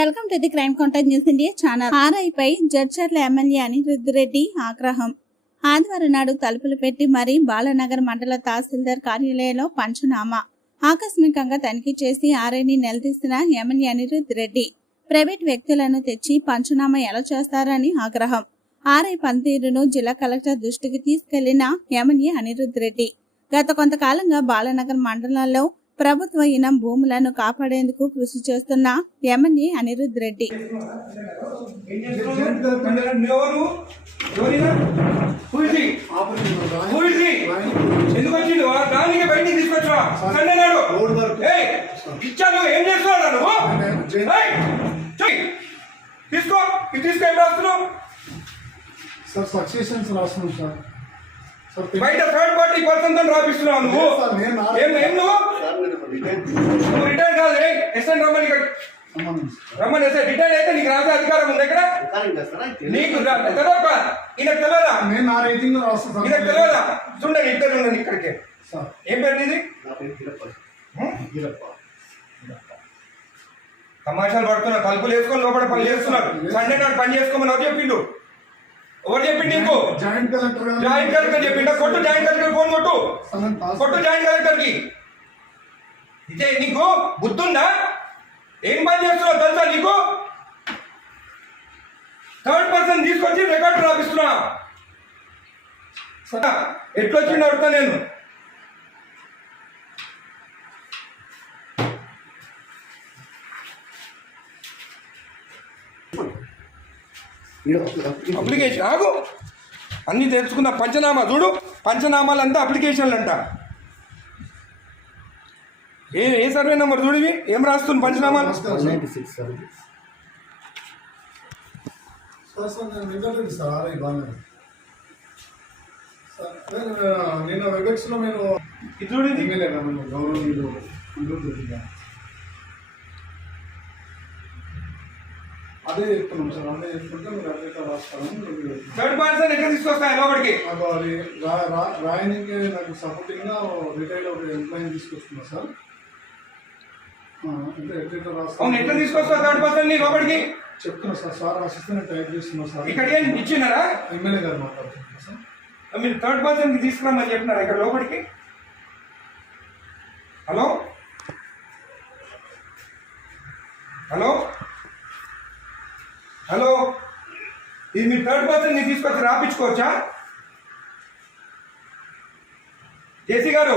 Welcome to the crime contact news India channel. ఆర్ఐపై Jadcherla MLA అని రెడ్డి ఆగ్రహం. ఆదివారం నాడు తలుపులు పెట్టి మరీ బాలనగర్ మండల తహసీల్దార్ కార్యాలయంలో పంచనామా. ఆకస్మికంగా తనిఖీ చేసి ఆర్ఐని నిలదీసిన ఎమ్మెల్యే అనిరుద్ధ్ రెడ్డి ప్రైవేట్ వ్యక్తులను తెచ్చి పంచనామా ఎలా చేస్తారని ఆగ్రహం. ఆర్ఐ పనితీరును జిల్లా కలెక్టర్ దృష్టికి తీసుకెళ్ళిన ఎమ్మెల్యే అనిరుద్ధ్ రెడ్డి గత కొంతకాలంగా బాలనగర్ మండలంలో ప్రభుత్వ ఇనం భూములను కాపాడేందుకు కృషి చేస్తున్న ఎమ్మెల్యే అనిరుద్ధ్ రెడ్డి. తీసుకో ఇది తీసుకో ఏం రాస్తున్నావు సార్ సక్సెషన్స్ రాస్తున్నాం సార్ సార్ పె- బయట థర్డ్ పార్టీ పర్సన్తో రాపిస్తున్నావు నువ్వు. లేదు సార్, నేను నా- ఏం ఏం నువ్వు? నువ్వు రిటైర్ కాదు రే ఎస్ఎన్ రమ్మని ఇక్కడ. రమ్మని ఎస్ఐ రిటైర్ అయితే నీకు రాసే అధికారం ఉంది ఇక్కడ నీకు తెలియక ఈయనకు తెలియదా నేను నా రేటింగ్ రాస్తాను తెలియదా చూడండి ఇద్దరు ఉండండి ఇక్కడికి. ఏం పేరు నీది. తమాషాలు పడుతున్నారు తలుపులు వేసుకొని లోపల పని చేస్తున్నారు. సండే నాడు పని చేసుకోమని ఎవరు చెప్పిండు? ఎవరు చెప్పిండు నీకు? జాయింట్ కలెక్టర్ జాయింట్ కలెక్టర్ చెప్పిండు. కొట్టు జాయింట్ కలెక్టర్ ఫోన్ కొట్టు. కొట్టు జాయింట్ కలెక్టర్కి ఇదే నీకు బుద్ధుందా? ఏం పని చేస్తున్నావు తెలుసా నీకు? థర్డ్ పర్సన్ తీసుకొచ్చి రికార్డు రాపిస్తున్నా. సరే, ఎట్లొచ్చిండు అడుగుతా నేను. అప్లికేషన్ ఆగు. అన్ని తెలుసుకున్న పంచనామా చూడు. పంచనామాలు అంతా అప్లికేషన్లు అంట ఏ ఏ సర్వే నెంబర్ చూడివి ఏం రాస్తుంది పంచనామా సార్ సార్ సార్ నేను నిన్న వెబెక్స్లో నేను ఇది చూడు అదే చెప్తున్నాం సార్ అదే చెప్తుంటే మీరు అదే రాస్తారని థర్డ్ పర్సన్ ఎక్కడ తీసుకొస్తాయి లోపలికి నాకు రాయనికి నాకు సపోర్టింగ్ రిటైల్ ఒక ఎంప్లాయీ తీసుకొస్తున్నా సార్. అవును ఎట్లా తీసుకొస్తావు థర్డ్ పర్సన్ని లోపలికి చెప్తున్నా సార్ సార్ రాసిస్తే నేను టైప్ చేస్తున్నా సార్. ఇక్కడ ఏం ఇచ్చినారా ఎమ్మెల్యే గారు మాట్లాడుతున్నా సార్. మీరు థర్డ్ పర్సన్కి తీసుకురామని చెప్పినారా ఇక్కడ లోపలికి? హలో? హలో? హలో? ఇది మీరు థర్డ్ పర్సన్ని తీసుకొచ్చి రాపించుకోవచ్చా జేసీ గారు?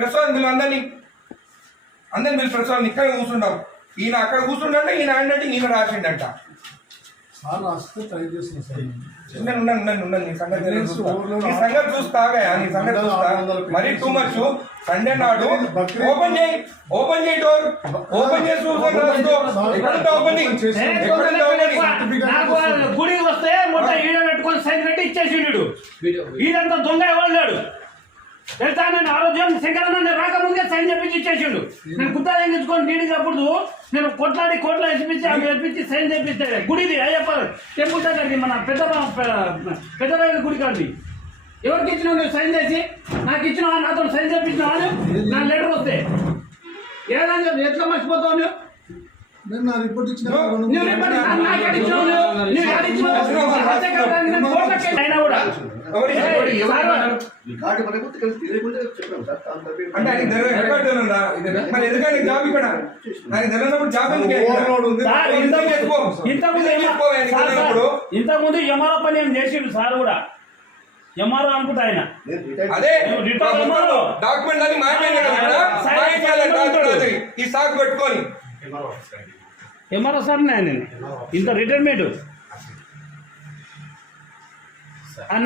Prasad మీరు అందరినీ అందరిని మీరు ప్రసాద్ ఇక్కడే కూర్చుంటాం ఈయన అక్కడ కూర్చుండంటే ఈయన హ్యాండ్ రైటింగ్ ఈయన రాసిండంట. సార్ రాస్తే ట్రై చేసిన సార్. ఉన్నాను ఉన్నాను ఉన్నాను ఉన్నాను నీ సంగతి నేను. నీ సంగతి చూస్తాగా నీ సంగతి చూస్తా. మరీ టూ మచ్ సండే నాడు ఓపెన్ చేయి ఓపెన్ చేయి డోర్ ఓపెన్ చేసి ఎక్కడంతా ఓపెన్ గుడికి వస్తే మొత్తం ఈడ పెట్టుకొని సైన్ పెట్టి ఇచ్చేసిండు. ఈడంతా దొంగ ఎవరు లేడు? తెలుసా నేను ఆరోగ్యం శంకరన్న రాకముందే సైన్ చెప్పించి ఇచ్చేసిండు. నేను కుత్తా తెగించుకొని నీడికి అప్పుడు నేను కొట్లాడి కోట్ల ఎత్తిపించి అవి ఎత్తిపించి సైన్ చేపిస్తే గుడిది అయ్యప్ప టెంపుల్ దగ్గరది మన పెద్ద పెద్దరాయల గుడి కాదు ఎవరికి ఇచ్చినావు నువ్వు సైన్ చేసి నాకు ఇచ్చినావా? నాతో సైన్ చేపించినావా నా లెటర్ వస్తే. ఏదని ఎట్లా మర్చిపోతావు నువ్వు? నేను నా రిపోర్ట్ ఇచ్చిన అంటే ఆయన రికార్డు ఉందా? మరి జాబ్ ఇక్కడ ఆయన తెలియనప్పుడు జాబ్? ఇంతకుముందు ఎంఆర్ఓ పని ఏం చేసిండు సార్ కూడా? ఎంఆర్ఓ అనుకుంటా ఆయన. అదే. డాక్యుమెంట్ మాయమైంది అది. ఈ సాకు పెట్టుకొని. ఎంఆర్ఓ సార్ నేను. ఇంత రిటైర్మెంట్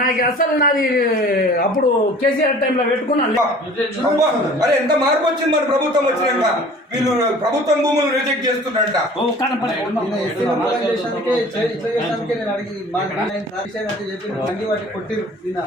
నాకు అసలు నాది అప్పుడు కేసీఆర్ టైంలో పెట్టుకున్నాను. అరే ఎంత మార్పు వచ్చింది మన ప్రభుత్వం వచ్చినాక? వీళ్ళు ప్రభుత్వం భూములు రిజెక్ట్ చేస్తున్నారంట. ఓ కనపడి చేసానికే ఇట్లా చేసానికే నేను అడిగి మా నాయన రాజశేఖర్ అంటే చెప్పి మంగి వాటి కొట్టిరు నిన్న.